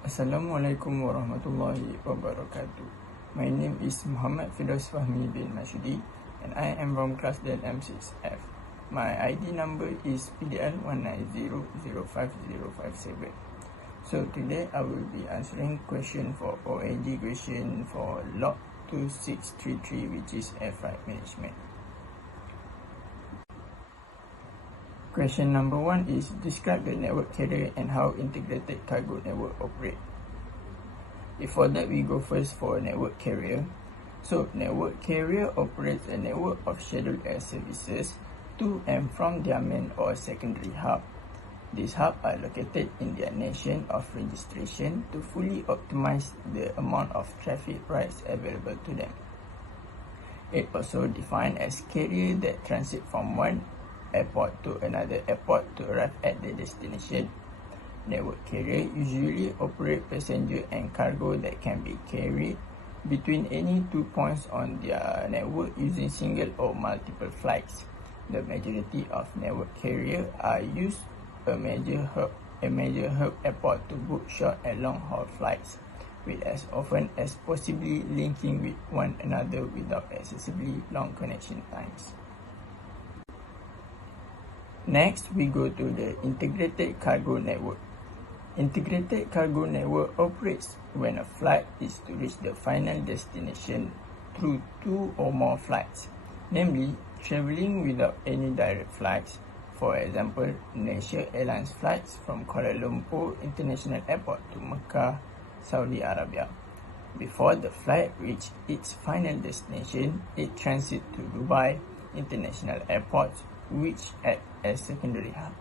Assalamualaikum warahmatullahi wabarakatuh. My name is Firdaus Fahmie bin Mashudi and I am from class del M6F. My ID number is PDL 190050057. So today I will be answering question for OAG question for log 2633, which is air freight management. Question number 1 is describe the network carrier and how integrated cargo network operate. Before that, we go first for network carrier. So network carrier operates a network of scheduled air services to and from their main or secondary hub. These hubs are located in their nation of registration to fully optimize the amount of traffic rights available to them. It also defined as carrier that transit from one airport to another airport to arrive at the destination. Network carrier usually operate passenger and cargo that can be carried between any 2 points on their network using single or multiple flights. The majority of network carrier are used a major hub airport to book short and long haul flights, with as often as possibly linking with one another without excessively long connection times. Next, we go to the integrated cargo network. Integrated cargo network operates when a flight is to reach the final destination through 2 or more flights, namely traveling without any direct flights. For example, Malaysia Airlines flights from Kuala Lumpur International Airport to Mecca, Saudi Arabia. Before the flight reaches its final destination, it transits to Dubai International Airport, which act as secondary hub.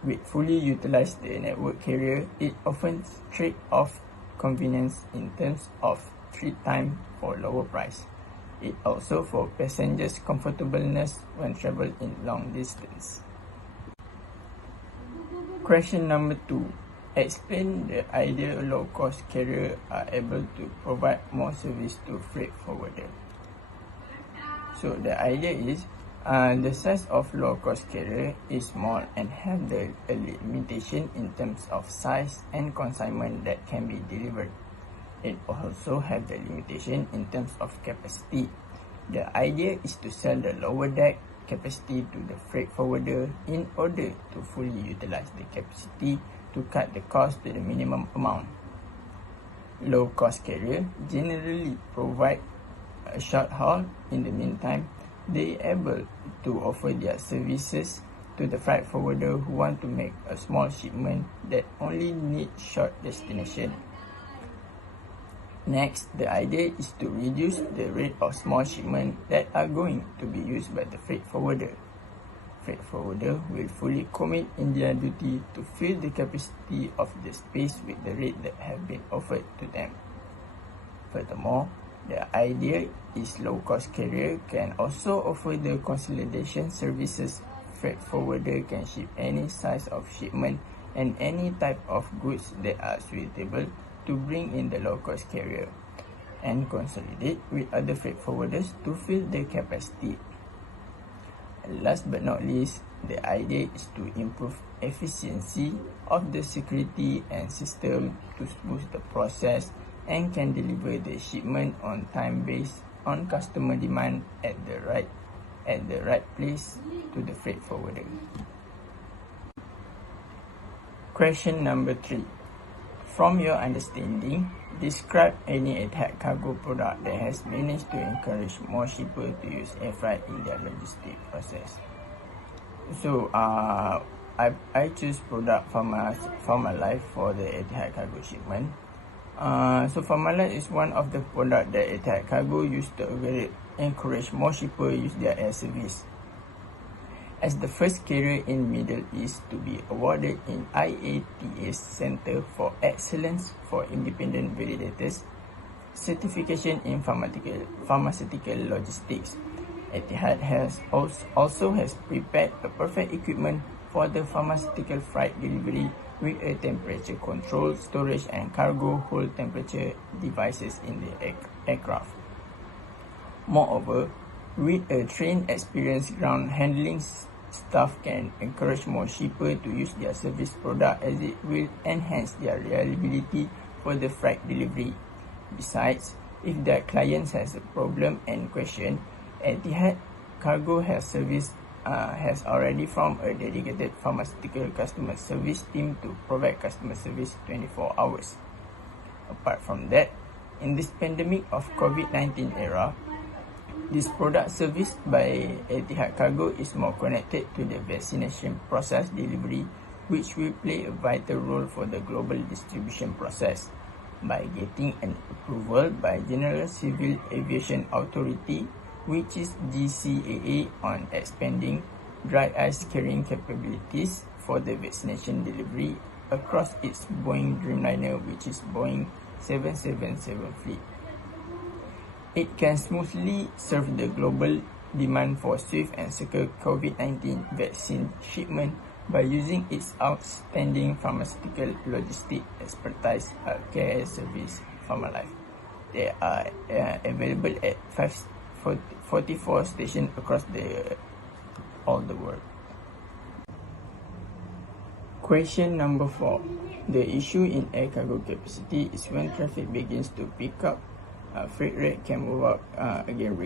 With fully utilized the network carrier, it often trade off convenience in terms of trip time for lower price. It also for passengers' comfortableness when travel in long distance. Question number 2. Explain the ideal low-cost carrier are able to provide more service to freight forwarder. So the idea is the size of low-cost carrier is small and have a limitation in terms of size and consignment that can be delivered. It also has the limitation in terms of capacity. The idea is to sell the lower deck capacity to the freight forwarder in order to fully utilize the capacity to cut the cost to the minimum amount. Low-cost carrier generally provide a short haul. In the meantime, they are able to offer their services to the freight forwarder who want to make a small shipment that only need short destination. Next, the idea is to reduce the rate of small shipment that are going to be used by the freight forwarder. Freight forwarder will fully commit in their duty to fill the capacity of the space with the rate that have been offered to them. Furthermore, the idea is low-cost carrier can also offer the consolidation services. Freight forwarder can ship any size of shipment and any type of goods that are suitable to bring in the low-cost carrier and consolidate with other freight forwarders to fill the capacity. And last but not least, the idea is to improve efficiency of the security and system to smooth the process and can deliver the shipment on time based on customer demand at the right place to the freight forwarder. Question number 3. From your understanding, describe any Etihad cargo product that has managed to encourage more shippers to use air freight in their logistic process. So, I choose product Fahmie Life for the Etihad cargo shipment. So Fahmie Life is one of the product that Etihad Cargo used to encourage more shippers use their air service. As the first carrier in Middle East to be awarded in IATA's Center for Excellence for Independent Validators certification in pharmaceutical logistics, Etihad also has prepared a perfect equipment for the pharmaceutical freight delivery with a temperature control, storage and cargo hold temperature devices in the aircraft. Moreover, with a trained experienced ground handling staff can encourage more shipper to use their service product, as it will enhance their reliability for the freight delivery. Besides, if their clients has a problem and question, Etihad Cargo has already formed a dedicated pharmaceutical customer service team to provide customer service 24 hours. Apart from that, in this pandemic of COVID-19 era, this product serviced by Etihad Cargo is more connected to the vaccination process delivery, which will play a vital role for the global distribution process. By getting an approval by General Civil Aviation Authority, which is GCAA, on expanding dry ice carrying capabilities for the vaccination delivery across its Boeing Dreamliner, which is Boeing 777 fleet. It can smoothly serve the global demand for swift and secure COVID-19 vaccine shipment by using its outstanding pharmaceutical logistic expertise, healthcare service, PharmaLife. They are available at 44 stations across all the world. Question number 4. The issue in air cargo capacity is when traffic begins to pick up, freight rate can move up again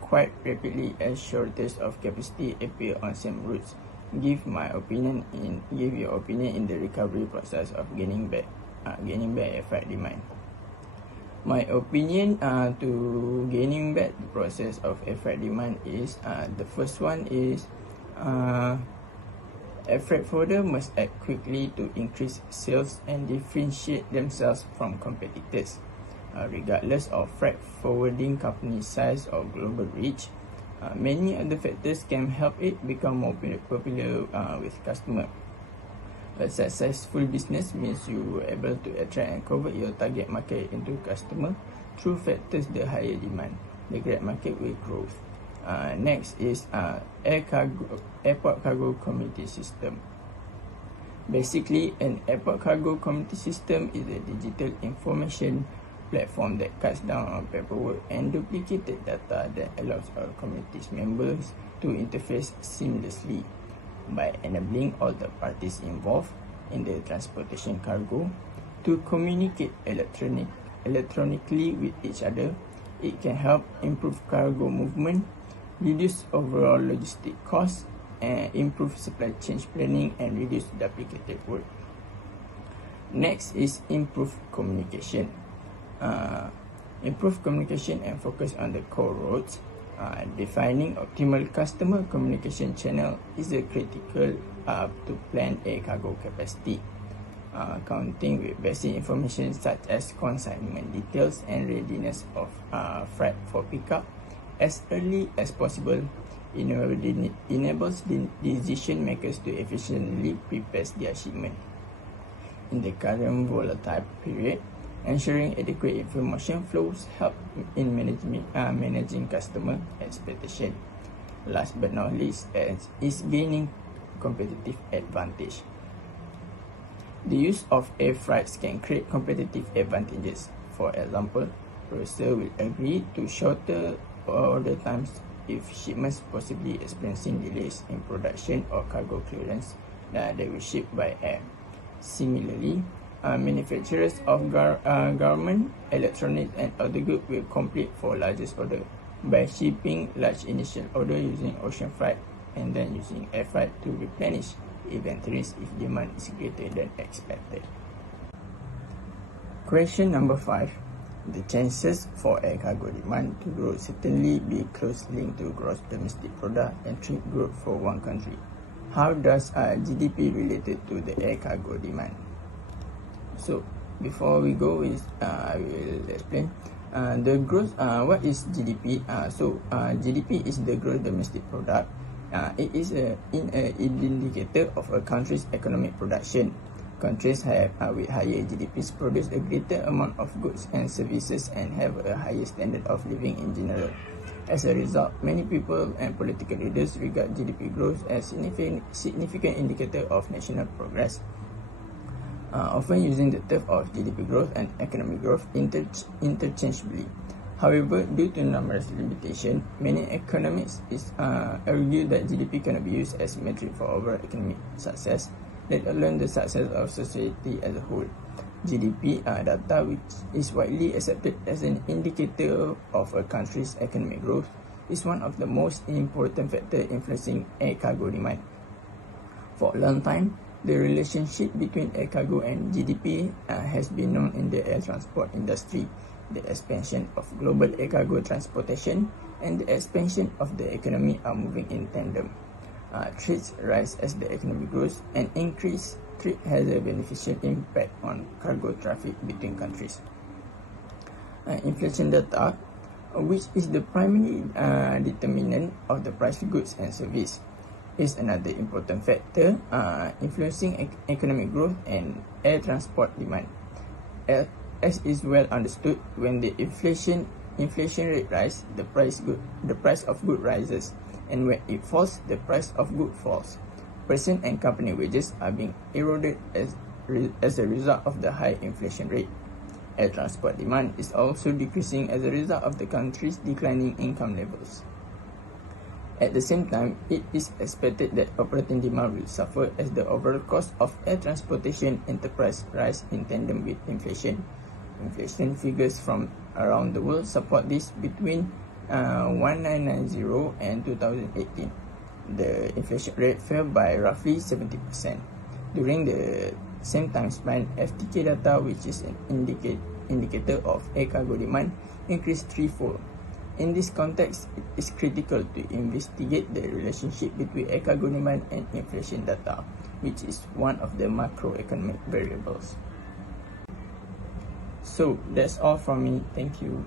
quite rapidly as shortage of capacity appear on some routes. Give your opinion in the recovery process of gaining back air freight demand. My opinion to gaining back the process of air freight demand is the first one is air freight forwarder must act quickly to increase sales and differentiate themselves from competitors. Regardless of freight forwarding company size or global reach, many other factors can help it become more popular with customers. A successful business means you are able to attract and convert your target market into customer through factors the higher demand. The great market will grow. Next is airport cargo community system. Basically, an airport cargo community system is a digital information platform that cuts down on paperwork and duplicated data that allows our community's members to interface seamlessly. By enabling all the parties involved in the transportation cargo to communicate electronically with each other, it can help improve cargo movement, reduce overall logistic costs, and improve supply chain planning and reduce duplicated work. Next is improve communication. Improve communication and focus on the core roads. Defining optimal customer communication channel is a critical to plan a cargo capacity. Counting with basic information such as consignment details and readiness of freight for pickup as early as possible enables the decision makers to efficiently prepare their shipment. In the current volatile period, ensuring adequate information flows help in managing customer expectation. Last but not least is gaining competitive advantage. The use of air freights can create competitive advantages. For example, producer will agree to shorter order times if shipments possibly experiencing delays in production or cargo clearance that they will ship by air. Similarly, manufacturers of garment, electronics, and other goods will compete for largest order by shipping large initial order using ocean freight and then using air freight to replenish inventories if demand is greater than expected. Question number 5. The chances for air cargo demand to grow certainly be closely linked to gross domestic product and trade growth for one country. How does GDP related to the air cargo demand? So before we go, I will explain the growth. What is GDP? GDP is the gross domestic product. It is an indicator of a country's economic production. Countries with higher GDPs produce a greater amount of goods and services and have a higher standard of living in general. As a result, many people and political leaders regard GDP growth as significant indicator of national progress. Often using the term of GDP growth and economic growth interchangeably. However, due to numerous limitations, many economists argue that GDP cannot be used as metric for overall economic success, let alone the success of society as a whole. GDP data, which is widely accepted as an indicator of a country's economic growth, is one of the most important factors influencing air cargo demand. For a long time, the relationship between air cargo and GDP has been known in the air transport industry. The expansion of global air cargo transportation and the expansion of the economy are moving in tandem. Trades rise as the economy grows, and increased trade has a beneficial impact on cargo traffic between countries. Inflation data, which is the primary determinant of the price of goods and services, is another important factor influencing economic growth and air transport demand. As is well understood, when the inflation rate rises, the price of good rises, and when it falls, the price of good falls. Person and company wages are being eroded as a result of the high inflation rate. Air transport demand is also decreasing as a result of the country's declining income levels. At the same time, it is expected that operating demand will suffer as the overall cost of air transportation enterprise rise in tandem with inflation. Inflation figures from around the world support this between 1990 and 2018. The inflation rate fell by roughly 70%. During the same time span, FTK data, which is an indicator of air cargo demand, increased threefold. In this context, it is critical to investigate the relationship between air cargo demand and inflation data, which is one of the macroeconomic variables. So that's all from me. Thank you.